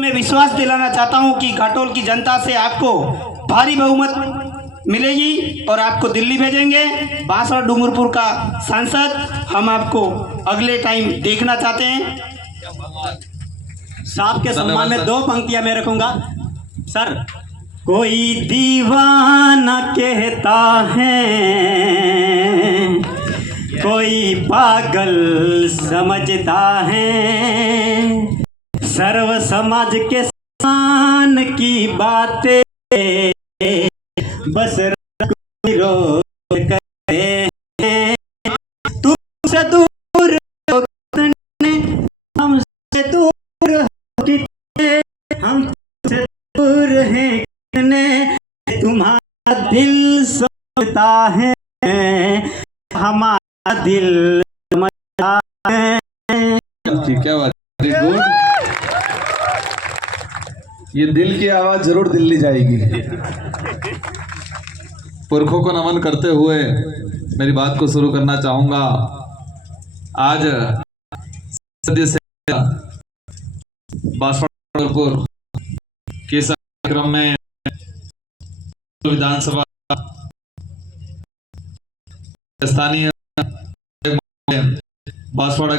मैं विश्वास दिलाना चाहता हूं कि घाटोल की जनता से आपको भारी बहुमत मिलेगी और आपको दिल्ली भेजेंगे। बांसवाड़ा डूंगरपुर का सांसद हम आपको अगले टाइम देखना चाहते हैं। साहब के सम्मान में दो पंक्तियां मैं रखूंगा सर। कोई दीवाना कहता है, कोई पागल समझता है, सर्व समाज के सम्मान की बातें बस विरोध करते हैं। तुमसे दूर हमसे दूर हमसे दूर है कितने, तुम्हारा दिल समझता है, हमारा दिल समझता है। क्या बात, वेरी गुड। ये दिल की आवाज जरूर दिल्ली जाएगी। पुरखों को नमन करते हुए मेरी बात को शुरू करना चाहूंगा। आज बांसवाड़ा के इस कार्यक्रम में विधानसभा स्थानीय बांसवाड़ा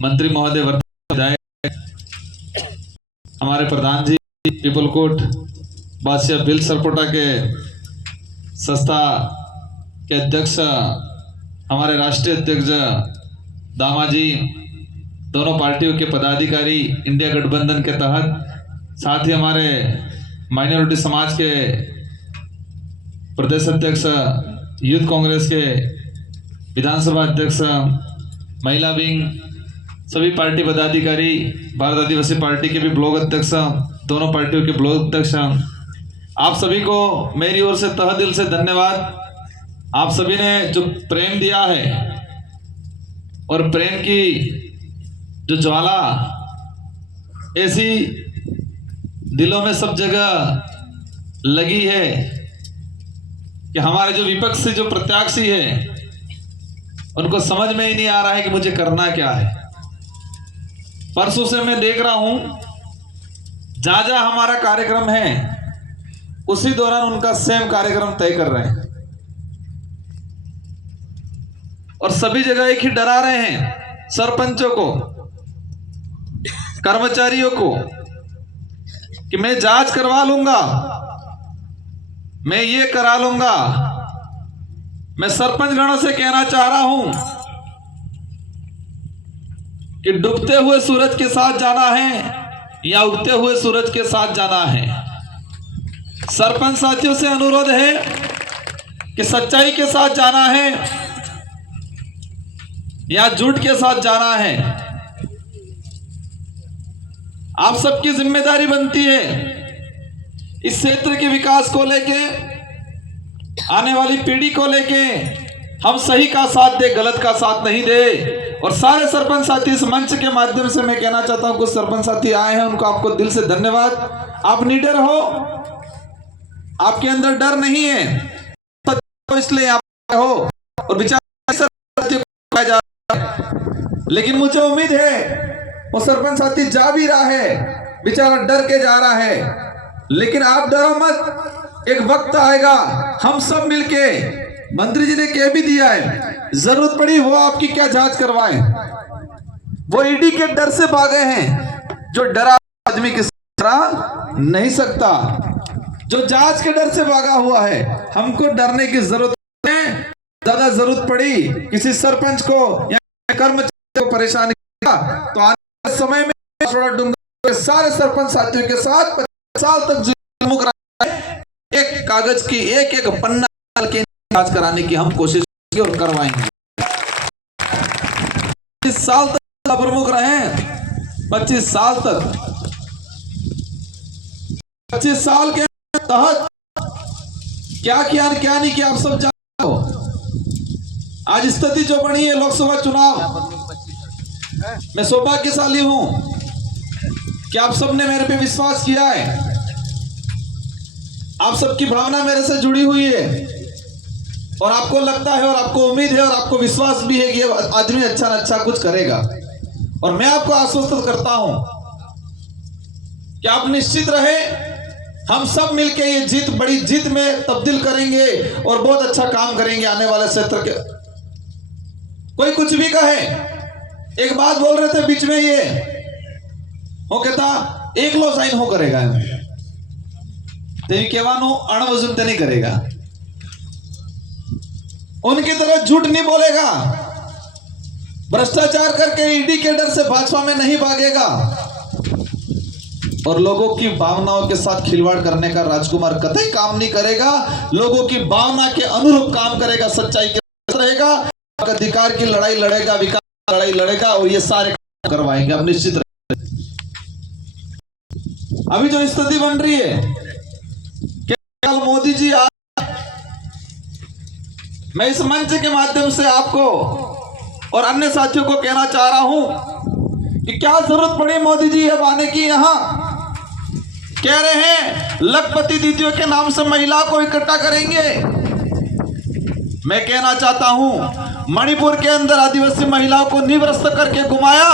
मंत्री महोदय विधायक हमारे प्रधान जी पीपल कोट बादशाह बिल सरपोटा के संस्था के अध्यक्ष हमारे राष्ट्रीय अध्यक्ष दामाजी, दोनों पार्टियों के पदाधिकारी इंडिया गठबंधन के तहत, साथ ही हमारे माइनॉरिटी समाज के प्रदेश अध्यक्ष, यूथ कांग्रेस के विधानसभा अध्यक्ष, महिला विंग, सभी पार्टी पदाधिकारी, भारत आदिवासी पार्टी के भी ब्लॉक अध्यक्ष, दोनों पार्टियों के ब्लॉक अध्यक्ष, आप सभी को मेरी ओर से तहे दिल से धन्यवाद। आप सभी ने जो प्रेम दिया है और प्रेम की जो ज्वाला ऐसी दिलों में सब जगह लगी है कि हमारे जो विपक्ष से जो प्रत्याशी है उनको समझ में ही नहीं आ रहा है कि मुझे करना क्या है। परसों से मैं देख रहा हूं जहां जहां हमारा कार्यक्रम है उसी दौरान उनका सेम कार्यक्रम तय कर रहे हैं और सभी जगह एक ही डरा रहे हैं सरपंचों को, कर्मचारियों को कि मैं जांच करवा लूंगा, मैं ये करा लूंगा। मैं सरपंच गणों से कहना चाह रहा हूं कि डूबते हुए सूरज के साथ जाना है या उगते हुए सूरज के साथ जाना है। सरपंच साथियों से अनुरोध है कि सच्चाई के साथ जाना है या झूठ के साथ जाना है। आप सबकी जिम्मेदारी बनती है इस क्षेत्र के विकास को लेके, आने वाली पीढ़ी को लेके हम सही का साथ दे, गलत का साथ नहीं दे। और सारे सरपंच साथी इस मंच के माध्यम से मैं कहना चाहता हूं, कुछ सरपंच साथी आए हैं उनको आपको दिल से धन्यवाद। आप निडर हो, आपके अंदर डर नहीं है, तो इसलिए आप हो और बेचारे जा रहा है। लेकिन मुझे उम्मीद है वो सरपंच साथी जा भी रहा है, बेचारा डर के जा रहा है, लेकिन आप डरो मत। एक वक्त आएगा हम सब मिलके, मंत्री जी ने कह भी दिया है, जरूरत पड़ी वो आपकी क्या जांच करवाएं। वो ईडी के डर से भागे हैं, जो डरा आदमी के डरा नहीं सकता, जो जांच के डर से भागा हुआ है। हमको डरने की जरूरत है। ज्यादा जरूरत पड़ी किसी सरपंच को या कर्मचारी को परेशान किया तो आने वाले समय में डूंगर के सारे सरपंच साथियों के साथ 50 साल तक मुकर्रर एक कागज की एक पन्ना के जांच कराने की हम कोशिश और करवाएंगे। 25 साल तक प्रमुख रहे, 25 साल तक, 25 साल के तहत क्या किया क्या नहीं किया आप सब जानते हो। आज स्थिति जो बनी है लोकसभा चुनाव, मैं सौभाग्यशाली हूं कि आप सबने मेरे पे विश्वास किया है। आप सबकी भावना मेरे से जुड़ी हुई है और आपको लगता है और आपको उम्मीद है और आपको विश्वास भी है कि ये आदमी अच्छा न अच्छा कुछ करेगा। और मैं आपको आश्वस्त करता हूं कि आप निश्चित रहे, हम सब मिलके ये जीत बड़ी जीत में तब्दील करेंगे और बहुत अच्छा काम करेंगे आने वाले क्षेत्र के। कोई कुछ भी कहे, एक बात बोल रहे थे बीच में ये वो कहता एक लो साइन हो करेगा तेरी केवानो अणवजुन ते नहीं करेगा, उनकी तरह झूठ नहीं बोलेगा, भ्रष्टाचार करके ईडी के डर से भाजपा में नहीं भागेगा और लोगों की भावनाओं के साथ खिलवाड़ करने का राजकुमार कतई काम नहीं करेगा। लोगों की भावना के अनुरूप काम करेगा, सच्चाई के साथ रहेगा, अधिकार की लड़ाई लड़ेगा, विकास की लड़ाई लड़ेगा और ये सारे काम करवाएंगे। अब निश्चित रहे। अभी जो स्थिति बन रही है कि कल मोदी जी मैं इस मंच के माध्यम से आपको और अन्य साथियों को कहना चाह रहा हूं कि क्या जरूरत पड़ी मोदी जी अब आने की। यहां कह रहे हैं लखपति दीदियों के नाम से महिलाओं को इकट्ठा करेंगे। मैं कहना चाहता हूं मणिपुर के अंदर आदिवासी महिलाओं को निवृत्त करके घुमाया,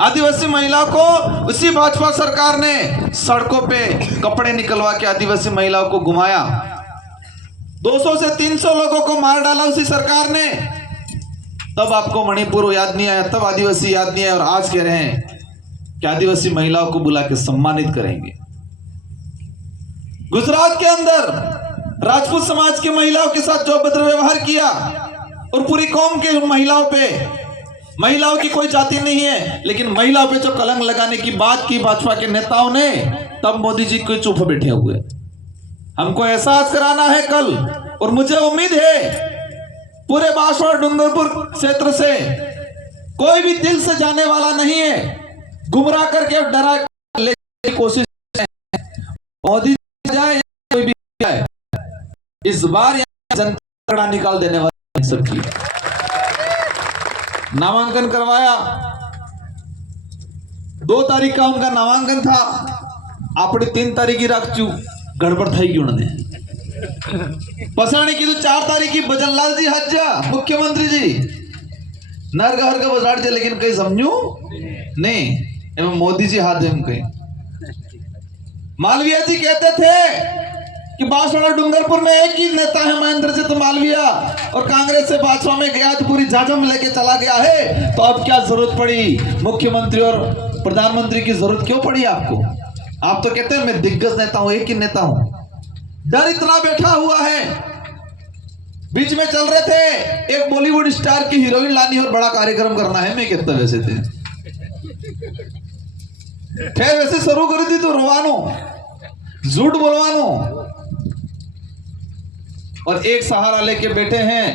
आदिवासी महिलाओं को उसी भाजपा सरकार ने सड़कों पे कपड़े निकलवा के आदिवासी महिलाओं को घुमाया, 200 से 300 लोगों को मार डाला उसी सरकार ने। तब आपको मणिपुर याद नहीं आया, तब आदिवासी याद नहीं आया और आज कह रहे हैं कि आदिवासी महिलाओं को बुला के सम्मानित करेंगे। गुजरात के अंदर राजपूत समाज की महिलाओं के साथ जो अभद्र व्यवहार किया और पूरी कौम के महिलाओं पे, महिलाओं की कोई जाति नहीं है लेकिन महिलाओं पे जो कलंक लगाने की बात की भाजपा के नेताओं ने, तब मोदी जी को चुप बैठे हुए। हमको एहसास कराना है कल, और मुझे उम्मीद है पूरे बांसवाड़ा डूंगरपुर क्षेत्र से कोई भी दिल से जाने वाला नहीं है, गुमराह करके डरा लेने की कोशिश है। मोदी जाए या कोई भी जाए, इस बार यहाँ जनता निकाल देने वाले सबकी। नामांकन करवाया, 2 तारीख का उनका नामांकन था, आपने 3 तारीख की रख चू गड़बड़ थी क्यों ने पसाने की तो 4 तारीख की भजनलाल जी हज्जा मुख्यमंत्री जी नर हर का बजाड़ जे, लेकिन कहीं समझू नहीं एवं मोदी जी हाथ हम कहीं। मालविया जी कहते थे कि बांसवाड़ा डूंगरपुर में एक ही नेता है महेंद्र सिंह मालविया, और कांग्रेस से भाजपा में गया तो पूरी झाझम लेके चला गया है। तो अब क्या जरूरत पड़ी मुख्यमंत्री और प्रधानमंत्री की जरूरत क्यों पड़ी आपको? आप तो कहते हैं मैं दिग्गज नेता हूं, एक ही नेता हूं। डर इतना बैठा हुआ है। बीच में चल रहे थे एक बॉलीवुड स्टार की हीरोइन लानी और बड़ा कार्यक्रम करना है, मैं कहता वैसे थे खैर वैसे शुरू करी थी तो रोवानो झूठ बोलवानो, और एक सहारा लेके बैठे हैं।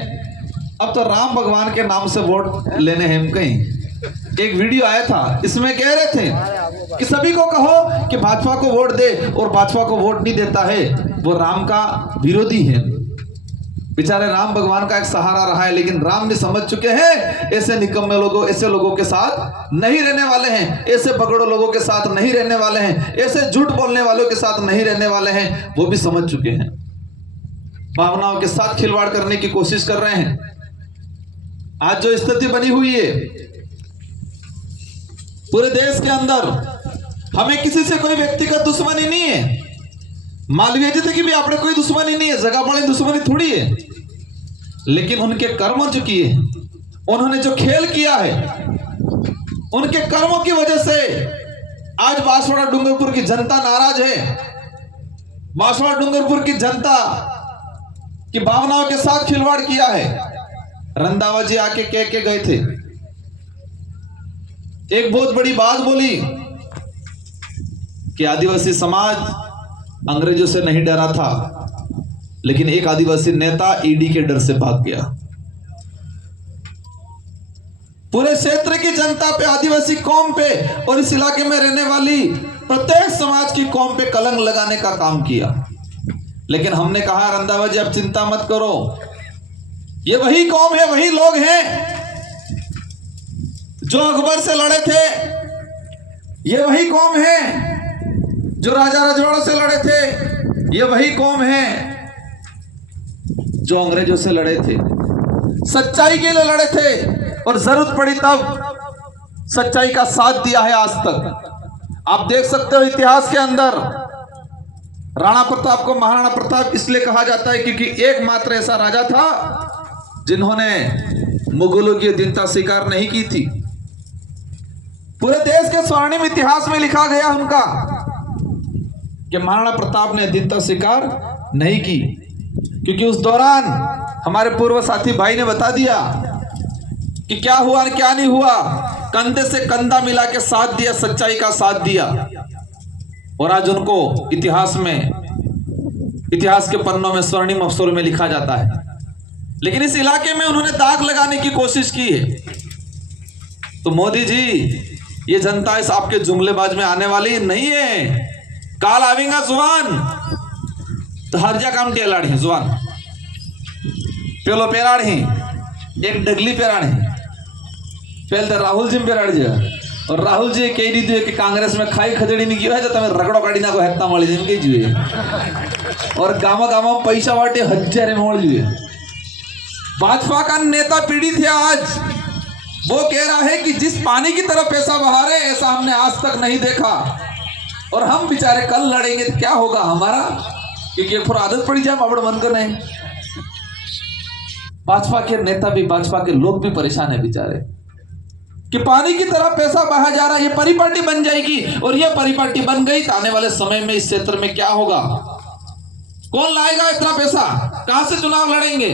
अब तो राम भगवान के नाम से वोट लेने हैं कहीं। एक वीडियो आया था, इसमें कह रहे थे कि सभी को कहो कि भाजपा को वोट दे, और भाजपा को वोट नहीं देता है वो राम का विरोधी है। बेचारे राम भगवान का एक सहारा रहा है, लेकिन राम भी समझ चुके हैं ऐसे निकम्मे लोगों, ऐसे लोगों के साथ नहीं रहने वाले हैं, ऐसे पकड़ो लोगों के साथ नहीं रहने वाले हैं, ऐसे झूठ बोलने वालों के साथ नहीं रहने वाले हैं। वो भी समझ चुके हैं, भावनाओं के साथ खिलवाड़ करने की कोशिश कर रहे हैं। आज जो स्थिति बनी हुई है पूरे देश के अंदर, हमें किसी से कोई व्यक्तिगत दुश्मनी नहीं है। मालवीय जी की भी आपने कोई दुश्मनी नहीं है, जगह बड़ी दुश्मनी थोड़ी है, लेकिन उनके कर्म जो किए, उन्होंने जो खेल किया है, उनके कर्मों की वजह से आज बांसवाड़ा डूंगरपुर की जनता नाराज है। बांसवाड़ा डूंगरपुर की जनता की भावनाओं के साथ खिलवाड़ किया है। रंधावा जी आके कह के गए थे, एक बहुत बड़ी बात बोली कि आदिवासी समाज अंग्रेजों से नहीं डरा था, लेकिन एक आदिवासी नेता ईडी के डर से भाग गया। पूरे क्षेत्र की जनता पे, आदिवासी कौम पे और इस इलाके में रहने वाली प्रत्येक समाज की कौम पे कलंक लगाने का काम किया। लेकिन हमने कहा रंधावा जी अब चिंता मत करो, ये वही कौम है, वही लोग हैं जो अकबर से लड़े थे, ये वही कौम है जो राजा रजवाड़ों से लड़े थे, ये वही कौम है जो अंग्रेजों से लड़े थे, सच्चाई के लिए लड़े थे और जरूरत पड़ी तब सच्चाई का साथ दिया है आज तक। आप देख सकते हो इतिहास के अंदर राणा प्रताप को महाराणा प्रताप इसलिए कहा जाता है क्योंकि एकमात्र ऐसा राजा था जिन्होंने मुगलों की अधीनता स्वीकार नहीं की थी। पूरे देश के स्वर्णिम इतिहास में लिखा गया उनका कि महाराणा प्रताप ने अधीनता स्वीकार नहीं की, क्योंकि उस दौरान हमारे पूर्व साथी भाई ने बता दिया कि क्या हुआ और क्या नहीं हुआ। कंधे से कंधा मिला के साथ दिया, सच्चाई का साथ दिया, और आज उनको इतिहास के पन्नों में स्वर्णिम अक्षरों में लिखा जाता है। लेकिन इस इलाके में उन्होंने दाग लगाने की कोशिश की है। तो मोदी जी, ये जनता इस आपके जुमलेबाज में आने वाली नहीं है। काल आवेगा जुआन तो हर जगह काम टेलाड़ी जुआन पेलो पेराड़ी एक डगली पेराड़ी पहले तो राहुल जी पेराड़ जी, और राहुल जी कह दी कि कांग्रेस में खाई खजड़ी नहीं किया है तो तमें रगड़ो काढ़ी ना को हेतना मળી જેમ કે जुए, और गामा गामा पैसा वाटे हजारे मोड़ जुए। भाजपा का नेता पीड़ित है आज, वो कह रहा है कि जिस पानी की तरफ पैसा बहा रहे ऐसा हमने आज तक नहीं देखा, और हम बेचारे कल लड़ेंगे तो क्या होगा हमारा, क्योंकि एक आदत पड़ी जाए बाबड़ मन को नहीं। भाजपा के नेता भी, भाजपा के लोग भी परेशान है बेचारे कि पानी की तरह पैसा बहा जा रहा है। ये परिपाटी बन जाएगी, और ये परिपाटी बन गई तो आने वाले समय में इस क्षेत्र में क्या होगा, कौन लाएगा इतना पैसा, कहां से चुनाव लड़ेंगे।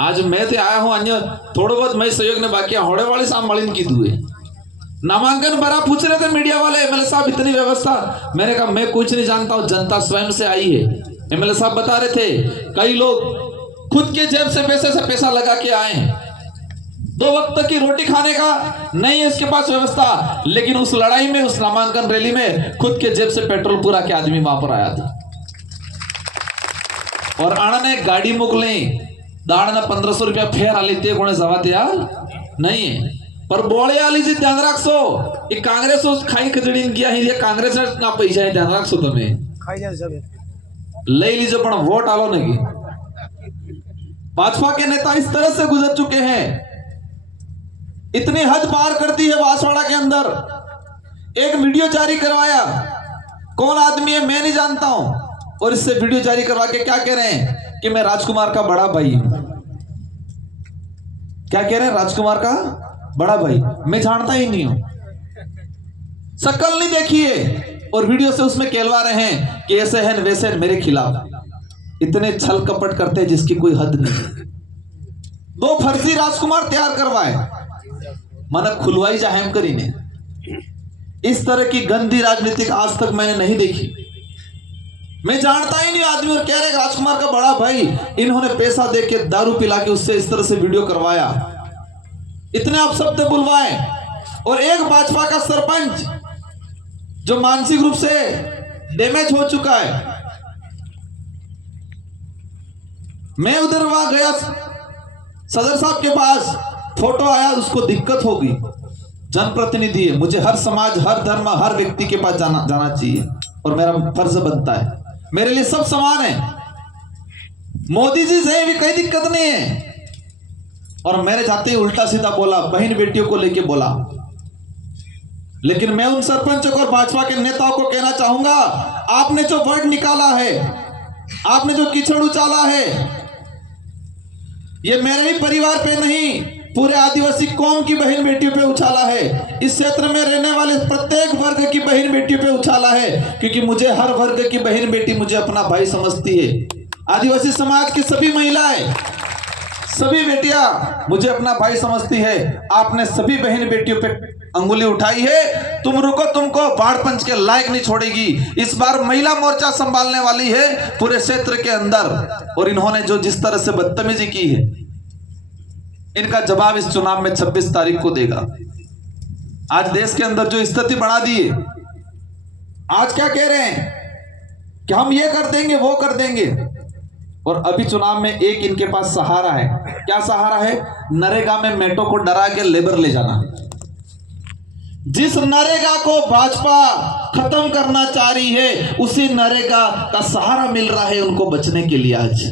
आज मैं तो आया हूं, अन्य थोड़ा बहुत मैं सहयोग ने बाकी होड़े वाले साम मलिन की दुए नामांकन भरा, पूछ रहे थे मीडिया वाले एमएलए साहब इतनी व्यवस्था, मैंने कहा मैं कुछ नहीं जानता हूं, जनता स्वयं से आई है। एमएलए साहब बता रहे थे कई लोग खुद के जेब से पैसा लगा के आए हैं, 2 वक्त की रोटी खाने का नहीं है इसके पास व्यवस्था, लेकिन उस लड़ाई में, उस नामांकन रैली में खुद के जेब से पेट्रोल पूरा के आदमी वहां पर आया था। और आना ने गाड़ी मोकले दाड़ ना 1500 रुपया फेर आली ते कोने जवा तैयार नहीं है, पर बोले आली जी ध्यान रखो ये कांग्रेस उस खाई खजड़ी किया है, ये कांग्रेस ना पैसा है, ध्यान रखो तुम्हें खाई जाए सब ले लीजिए, पर वोट आलो नहीं। भाजपा के नेता इस तरह से गुजर चुके हैं, इतनी हद पार करती है बांसवाड़ा के अंदर। एक वीडियो जारी करवाया, कौन आदमी है मैं नहीं जानता हूं, और इससे वीडियो जारी करवा के क्या कह रहे हैं कि मैं राजकुमार का बड़ा भाई हूं। क्या कह रहे हैं, राजकुमार का बड़ा भाई, मैं जानता ही नहीं हूं, शक्ल नहीं देखी है, और वीडियो से उसमें कहलवा रहे हैं कि ऐसे हैं वैसे हैं मेरे खिलाफ। इतने छल कपट करते हैं जिसकी कोई हद नहीं। 2 फर्जी राजकुमार तैयार करवाए, मन खुलवाई जाहेम करी ने। इस तरह की गंदी राजनीतिक आज तक मैंने नहीं देखी, मैं जानता ही नहीं आदमी, और कह रहे राजकुमार का बड़ा भाई। इन्होंने पैसा देके दारू पिला के उससे इस तरह से वीडियो करवाया, इतने अपशब्द बुलवाए। और एक भाजपा का सरपंच जो मानसिक रूप से डैमेज हो चुका है, मैं उधर वहां गया सदर साहब के पास, फोटो आया, उसको दिक्कत होगी। जनप्रतिनिधि है, मुझे हर समाज, हर धर्म, हर व्यक्ति के पास जाना चाहिए, और मेरा फर्ज बनता है, मेरे लिए सब समान है। मोदी जी से भी कोई दिक्कत नहीं है, और मेरे जाते ही उल्टा सीधा बोला, बहन बेटियों को लेके बोला। लेकिन मैं उन सरपंचों और भाजपा के नेताओं को कहना चाहूंगा, आपने जो वर्ड निकाला है, आपने जो कीचड़ उछाला है, ये मेरे ही परिवार पे नहीं, पूरे आदिवासी कौम की बहन बेटियों पे उछाला है। इस क्षेत्र में रहने वाले प्रत्येक वर्ग की बहन बेटियों पे उछाला है, क्योंकि मुझे हर वर्ग की बहन बेटी मुझे अपना भाई समझती है। आदिवासी समाज की सभी महिलाएं, सभी बेटियां मुझे अपना भाई समझती है। आपने सभी बहन बेटियों पे अंगुली उठाई है, तुम रुको, तुमको बाढ़ पंच के लायक नहीं छोड़ेगी। इस बार महिला मोर्चा संभालने वाली है पूरे क्षेत्र के अंदर, और इन्होंने जो जिस तरह से बदतमीजी की है, इनका जवाब इस चुनाव में 26 तारीख को देगा। आज देश के अंदर जो स्थिति बढ़ा दी है, आज क्या कह रहे हैं कि हम ये कर देंगे, वो कर देंगे, और अभी चुनाव में एक इनके पास सहारा है। क्या सहारा है? नरेगा में मेटो को डरा के लेबर ले जाना। जिस नरेगा को भाजपा खत्म करना चाह रही है, उसी नरेगा का सहारा मिल रहा है उनको बचने के लिए। आज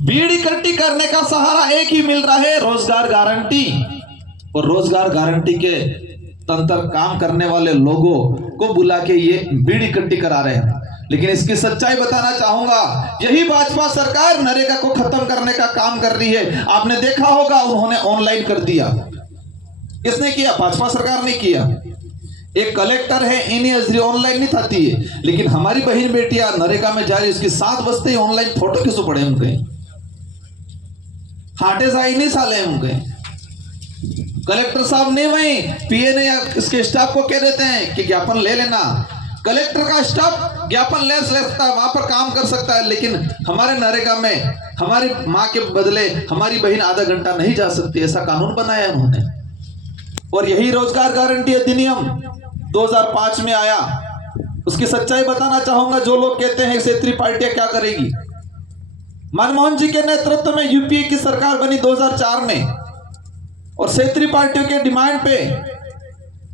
भीड़ इकट्ठी करने का सहारा एक ही मिल रहा है, रोजगार गारंटी। और रोजगार गारंटी के तंत्र काम करने वाले लोगों को बुला के ये भीड़ इकट्ठी करा रहे हैं। लेकिन इसकी सच्चाई बताना चाहूंगा, यही भाजपा सरकार नरेगा को खत्म करने का काम कर रही है। आपने देखा होगा उन्होंने ऑनलाइन कर दिया। किसने किया? भाजपा सरकार ने किया। एक कलेक्टर है, इन्हीं हजरी ऑनलाइन नहीं थाती है, लेकिन हमारी बहन बेटियां नरेगा में जा रही, उसकी 7 बजते ही ऑनलाइन फोटो किसो पड़े उनके हाटे जाई नहीं साले उनके। कलेक्टर साहब ने वही पीए ने या इसके स्टाफ को कह देते हैं कि ज्ञापन ले लेना। कलेक्टर का स्टाफ ज्ञापन ले सकता है, वहां पर काम कर सकता है, लेकिन हमारे नरेगा में हमारी माँ के बदले हमारी बहन आधा घंटा नहीं जा सकती। ऐसा कानून बनाया उन्होंने। और यही रोजगार गारंटी अधिनियम 2005 में आया। उसकी सच्चाई बताना चाहूंगा। जो लोग कहते हैं क्षेत्रीय पार्टियां क्या करेगी, मनमोहन जी के नेतृत्व में यूपीए की सरकार बनी 2004 में, और क्षेत्रीय पार्टियों के डिमांड पे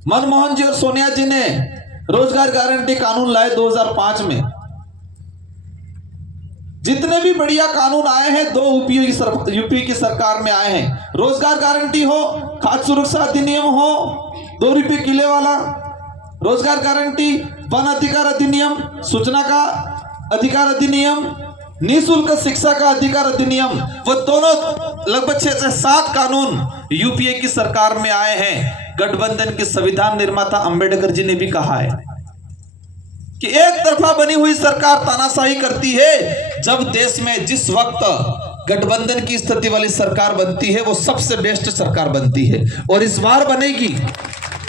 मनमोहन जी और सोनिया जी ने रोजगार गारंटी कानून लाए 2005 में। जितने भी बढ़िया कानून आए हैं, 2 यूपी की सरकार में आए हैं। रोजगार गारंटी हो, खाद्य सुरक्षा अधिनियम हो, 2 रुपये किले वाला रोजगार गारंटी, वन अधिकार अधिनियम, सूचना का अधिकार अधिनियम, निःशुल्क शिक्षा का अधिकार अधिनियम, वो दोनों लगभग 6 से 7 कानून यूपीए की सरकार में आए हैं। गठबंधन के संविधान निर्माता अंबेडकर जी ने भी कहा है कि एक तरफा बनी हुई सरकार तानाशाही करती है। जब देश में जिस वक्त गठबंधन की स्थिति वाली सरकार बनती है, वो सबसे बेस्ट सरकार बनती है। और इस बार बनेगी,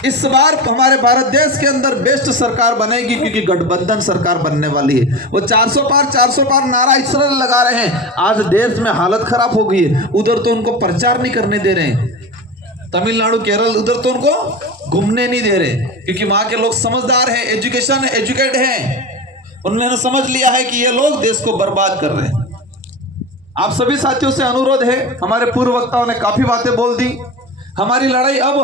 इस बार हमारे भारत देश के अंदर बेस्ट सरकार बनेगी, क्योंकि गठबंधन सरकार बनने वाली है। वो 400 पार नारा इसलिए लगा रहे हैं, आज देश में हालत खराब हो गई है। उधर तो उनको प्रचार नहीं करने दे रहे हैं, तमिलनाडु केरल, उधर तो उनको घूमने नहीं दे रहे, क्योंकि वहां के लोग समझदार हैं, एजुकेट हैं। उन्होंने समझ लिया है कि ये लोग देश को बर्बाद कर रहे हैं। आप सभी साथियों से अनुरोध है, हमारे पूर्व वक्ताओं ने काफी बातें बोल दी। हमारी लड़ाई अब,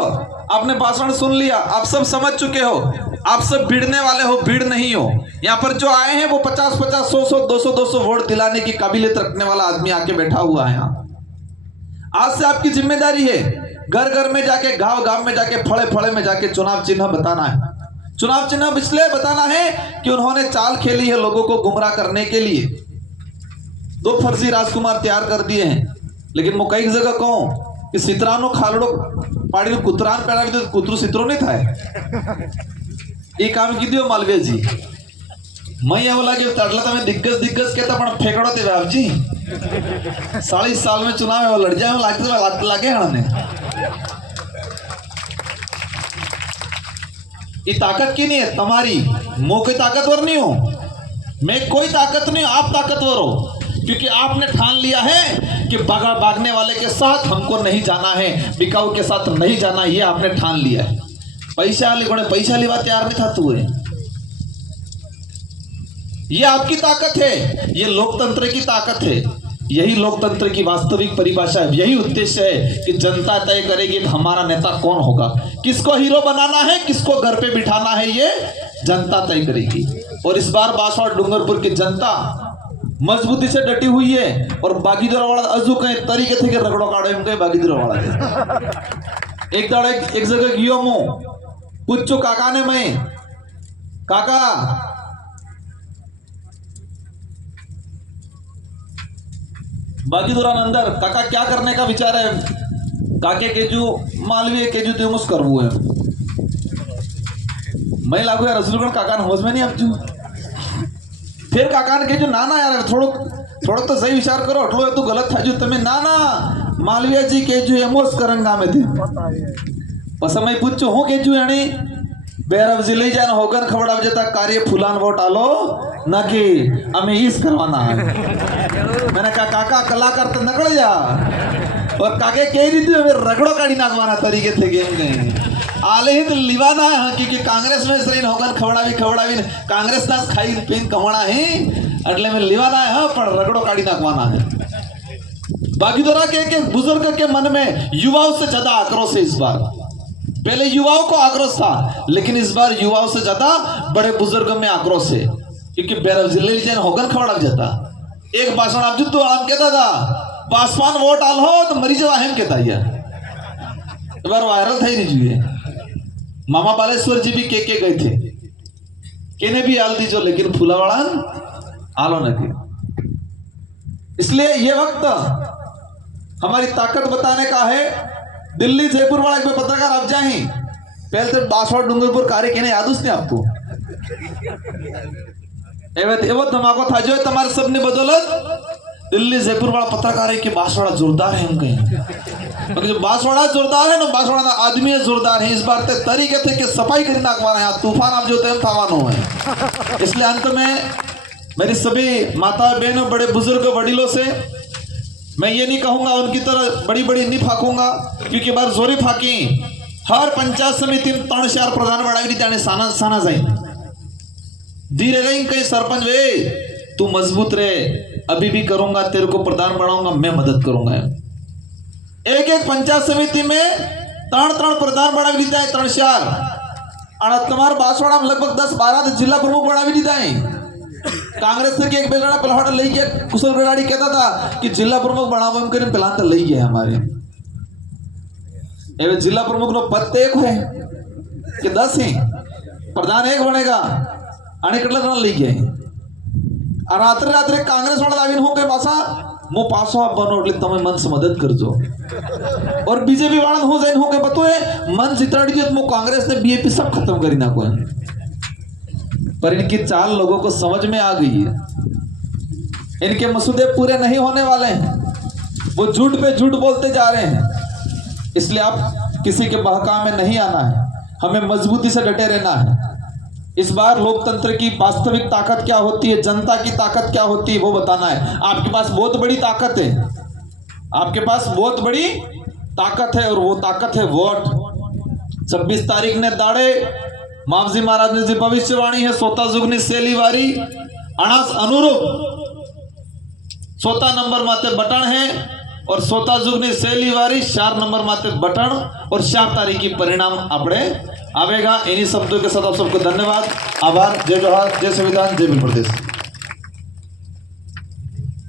आपने भाषण सुन लिया, आप सब समझ चुके हो, आप सब भिड़ने वाले हो, भीड़ नहीं हो। यहाँ पर जो आए हैं वो 50-50, 100-100, 200-200 वोट दिलाने की काबिलियत रखने वाला आदमी आके बैठा हुआ है यहाँ। आज से आपकी जिम्मेदारी है घर घर में जाके, गांव गांव में जाके, फड़े फड़े में जाके चुनाव चिन्ह बताना है। चुनाव चिन्ह इसलिए बताना है कि उन्होंने चाल खेली है लोगों को गुमराह करने के लिए। 2 फर्जी राजकुमार तैयार कर दिए हैं, लेकिन वो कई जगह कहूं कि सितरानो खालड़ो पाड़ी में कुतरान पैदा भी तो कुतरू सितरो नहीं था। ये काम की दियो मालवीय जी, मैं ये बोला कि तड़ला तो मैं दिग्गज कहता पण फेंकड़ो थे बाप जी। 40 साल में चुनाव है, वो लड़ जाए लागे हने। ये ताकत की नहीं है तुम्हारी, मैं कोई ताकतवर नहीं हूं, मैं कोई ताकत नहीं, आप ताकतवर हो, क्योंकि आपने ठान लिया है कि भागने वाले के साथ हमको नहीं जाना है, बिकाऊ के साथ नहीं जाना, ये आपने ठान लिया है। पैसा लेवा तैयार नहीं था तू, ये आपकी ताकत है, ये लोकतंत्र की ताकत है। यही लोकतंत्र की वास्तविक परिभाषा है। यही उद्देश्य है कि जनता तय करेगी कि हमारा नेता कौन होगा, किसको हीरो बनाना है, किसको घर पे बिठाना है, ये जनता तय करेगी। और इस बार बांसवाड़ा डूंगरपुर की जनता मजबूती से डटी हुई है। और बागीदोरावाड़ा अजू कहीं तरीके थे कि रगड़ो काड़ो इनके बागीदोरावाड़ा के एक जगह गियो मु पूछो काका ने, मैं काका बागीदोरा अंदर, काका क्या करने का विचार है? काके केजू मालवीय केजू दिवस करवू है। मैं लागू यार रसूलगढ़ काका होश में नहीं अब जू। फिर काका ने केजू ना यार थोड़ा तो सही विचार करो, अटलो है तो गलत था जो तुम्हें ना मालवीय जी केजू एमोस करंगा में थे। बस मैं पूछो हूँ केजू यानी बेरब जिले जान होगन खबड़ा जता कार्य फुलान वोट आलो ना कि हमें इस करवाना है। मैंने कहा काका कलाकार तो नकल जा, और काके कह रही थी रगड़ो काड़ी नागवाना तरीके थे गेम में आले ही तो लिवाना है, क्योंकि कांग्रेस में श्रेण होगन खबड़ा भी कांग्रेस दास खाई पेन कहना है अटले में लिवाना है, पर रगड़ो काड़ी नागवाना है। बागीदोरा के बुजुर्ग के मन में युवाओं से ज्यादा आक्रोश है इस बार। पहले युवाओं को आक्रोश था, लेकिन इस बार युवाओं से ज्यादा बड़े बुजुर्ग में आक्रोश है, क्योंकि बेरब जिले जन होगन खबड़ा जाता। एक भाषण आप जो आम कहता था पासवान वोट आल हो तो मरी जाओ अहम कहता है, बार वायरल था ही नहीं जुए। मामा बालेश्वर जी भी के गए थे, केने भी आल दीजो, लेकिन फूलावाड़ा आलो न के। इसलिए ये वक्त हमारी ताकत बताने का है। दिल्ली जयपुर वाला एक पत्रकार आप जाए पहले तो बासवाड़ा डूंगरपुर कार्य केने याद उसने आपको एवं धमाको था जो तुम्हारे सबने बदौलत दिल्ली जयपुर वाला पत्रकार है कि बांसवाड़ा जोरदार है उनके, क्योंकि जो बांसवाड़ा जोरदार है ना, बांसवाड़ा ना आदमी है जोरदार है। इस बार ते तरीके थे कि सफाई करी नाकवाना है, तूफान आप जो थे थावानो है। इसलिए अंत में मेरी सभी माता बहनों, बड़े बुजुर्ग वडीलों से मैं ये नहीं कहूंगा उनकी तरह बड़ी बड़ी नहीं फाकूंगा, क्योंकि बार जोरी फाकी हर पंचायत समिति में 3-4 प्रधान बढ़ावी त्याने साना साना जाए धीरे रही कहीं सरपंच वे तू मजबूत रहे, अभी भी करूंगा, तेरे को प्रधान बनाऊंगा, मैं मदद करूंगा। एक एक पंचायत समिति में 3 प्रधान बढ़ावी दीता है, 3-4 और तुम्हारे बांसवाड़ा में लगभग 10-12 जिला प्रमुख बढ़ावी दीता है। कांग्रेस के एक बेलड़ा पलहाड़ ले गया, कुशल बेलाड़ी कहता था कि जिला प्रमुख बढ़ाओ हम करें, पिलान तो ले गए हमारे एवं जिला प्रमुख नो पद एक है कि 10 है, प्रधान एक बनेगा आने कटला ले गए। और रात्रे रात्रे कांग्रेस वाला दाविन हो गए पासा मो पासो आप बनो એટલે તમે मन से मदद करजो, और बीजेपी वाला हो जाइन हो गए बतो है मन जितराड़ी जो मो कांग्रेस ने बीएपी सब खत्म करी ना कोई। पर इनकी चाल लोगों को समझ में आ गई है, इनके मसूदे पूरे नहीं होने वाले हैं, वो झूठ पे झूठ बोलते जा रहे हैं। इसलिए आप किसी के बहकावे में नहीं आना है, हमें मजबूती से डटे रहना है। इस बार लोकतंत्र की वास्तविक ताकत क्या होती है, जनता की ताकत क्या होती है वो बताना है। आपके पास बहुत बड़ी ताकत है, आपके पास बहुत बड़ी ताकत है, और वो ताकत है वोट। 26 तारीख ने दाड़े मावजी महाराज ने जी भविष्यवाणी है, सोता जुगनी सेली वारी अणास अनुरूप 14 नंबर माते बटन है, और सोता जुगनी सेली वारी 4 नंबर माते बटन, और 4 तारीख की परिणाम आपने आवेगा। इन्हीं शब्दों के साथ आप सबको धन्यवाद, आभार। जय जोहार, जय संविधान, जय भील प्रदेश।